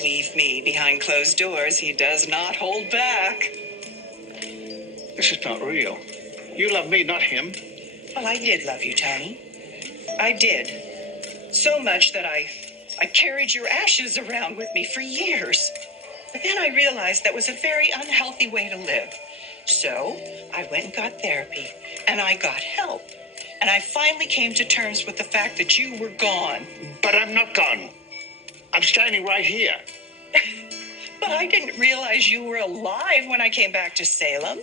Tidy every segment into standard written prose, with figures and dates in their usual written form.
Believe me, behind closed doors, he does not hold back. This is not real. You love me, not him. Well, I did love you, Tony. I did. So much that I carried your ashes around with me for years. But then I realized that was a very unhealthy way to live. So I went and got therapy, and I got help. And I finally came to terms with the fact that you were gone. But I'm not gone. I'm standing right here. But I didn't realize you were alive when I came back to Salem.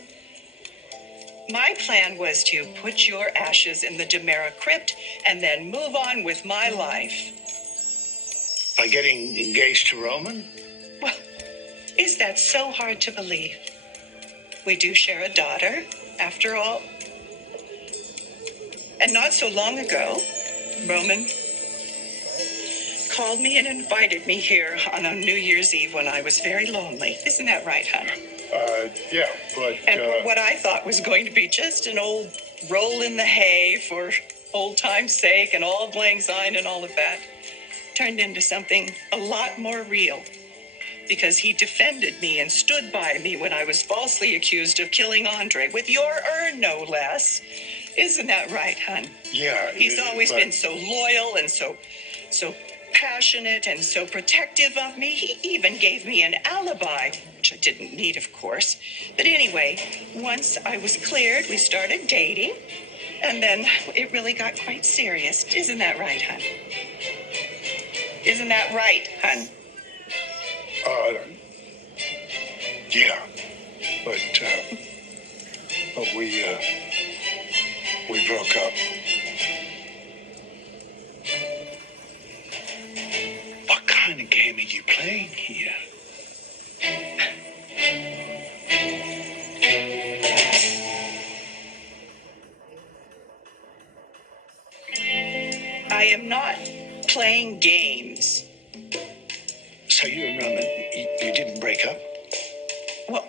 My plan was to put your ashes in the Demera crypt and then move on with my life. By getting engaged to Roman? Well, is that so hard to believe? We do share a daughter, after all. And not so long ago, Roman called me and invited me here on a New Year's Eve when I was very lonely. Isn't that right, hon? Yeah, but... And for what I thought was going to be just an old roll in the hay for old time's sake and auld lang syne and all of that, turned into something a lot more real. Because he defended me and stood by me when I was falsely accused of killing Andre, with your urn, no less. Isn't that right, hon? Yeah. He's always been so loyal and so passionate and so protective of me. He even gave me an alibi, which I didn't need, of course. But anyway, once I was cleared, we started dating. And then it really got quite serious. Isn't that right, hon? Isn't that right, hon? Yeah. But we broke up. What kind of game are you playing here? I am not playing games. So you and Roman, you didn't break up? Well,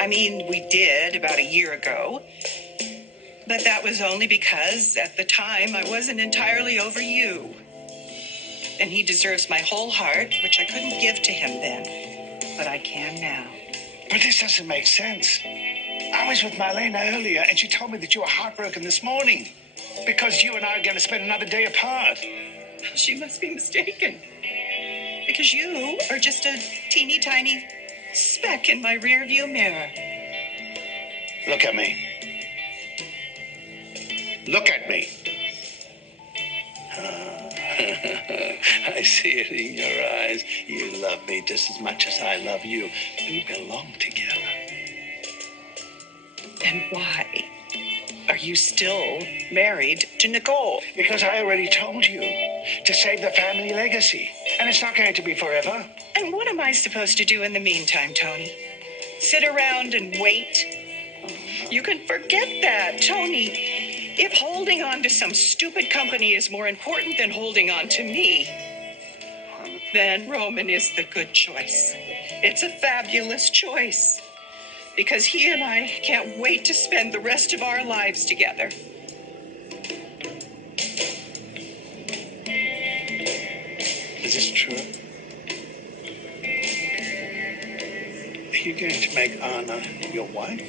I mean, we did about a year ago. But that was only because, at the time, I wasn't entirely over you. And he deserves my whole heart, which I couldn't give to him then. But I can now. But this doesn't make sense. I was with Marlena earlier, and she told me that you were heartbroken this morning because you and I are going to spend another day apart. She must be mistaken. Because you are just a teeny tiny speck in my rearview mirror. Look at me. Look at me. I see it in your eyes. You love me just as much as I love you. We belong together. Then why are you still married to Nicole? Because I already told you to save the family legacy. And it's not going to be forever. And what am I supposed to do in the meantime, Tony? Sit around and wait? You can forget that, Tony. If holding on to some stupid company is more important than holding on to me, then Roman is the good choice. It's a fabulous choice. Because he and I can't wait to spend the rest of our lives together. Is this true? Are you going to make Anna your wife?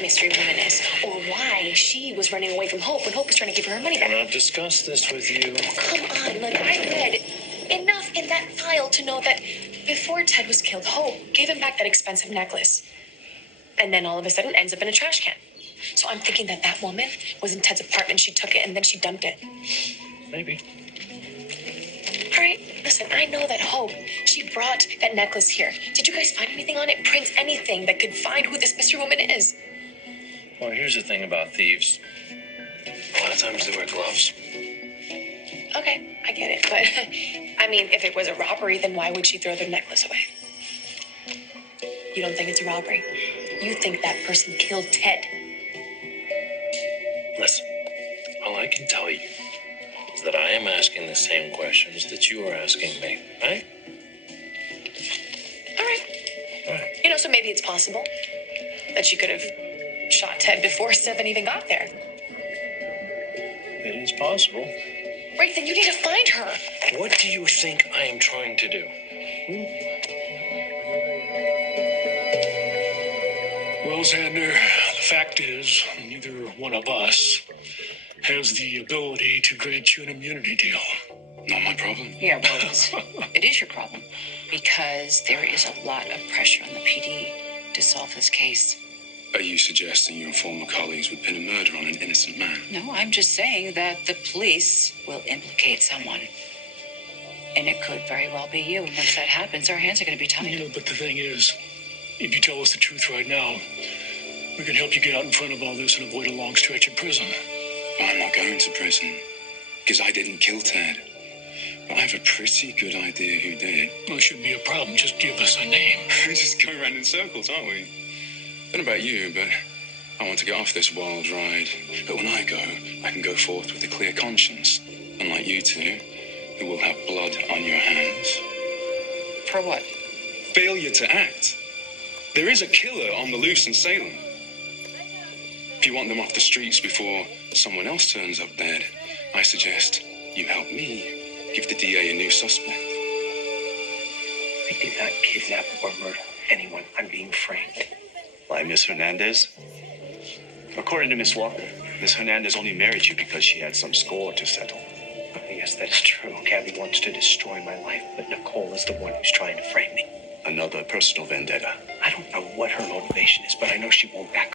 Mystery woman is, or why she was running away from Hope when Hope was trying to give her money back. I've discussed this with you. Oh, come on, look, I read enough in that file to know that before Ted was killed, Hope gave him back that expensive necklace. And then all of a sudden ends up in a trash can. So I'm thinking that that woman was in Ted's apartment, she took it, and then she dumped it. Maybe. All right, listen, I know that Hope, she brought that necklace here. Did you guys find anything on it? Prints, anything that could find who this mystery woman is? Well, here's the thing about thieves. A lot of times they wear gloves. Okay, I get it. But, I mean, if it was a robbery, then why would she throw the necklace away? You don't think it's a robbery? You think that person killed Ted? Listen, all I can tell you is that I am asking the same questions that you are asking me, right? All right. All right. So maybe it's possible that she could have shot Ted before 7 even got there. It is possible. Right, then you need to find her. What do you think I am trying to do? Well, Xander, the fact is, neither one of us has the ability to grant you an immunity deal. Not my problem. Yeah, well, it is your problem because there is a lot of pressure on the PD to solve this case. Are you suggesting your former colleagues would pin a murder on an innocent man? No, I'm just saying that the police will implicate someone. And it could very well be you. And once that happens, our hands are going to be tied. But the thing is, if you tell us the truth right now, we can help you get out in front of all this and avoid a long stretch in prison. I'm not going to prison because I didn't kill Ted. But I have a pretty good idea who did. Well, it shouldn't be a problem. Just give us a name. We're just going around in circles, aren't we? I don't know about you, but I want to get off this wild ride. But when I go, I can go forth with a clear conscience. Unlike you two, who will have blood on your hands. For what? Failure to act. There is a killer on the loose in Salem. If you want them off the streets before someone else turns up dead, I suggest you help me give the DA a new suspect. I did not kidnap or murder anyone. I'm being framed by Miss Hernandez. According to Miss Walker, Miss Hernandez only married you because she had some score to settle. Yes, that is true. Gabby wants to destroy my life, but Nicole is the one who's trying to frame me. Another personal vendetta. I don't know what her motivation is, but I know she won't back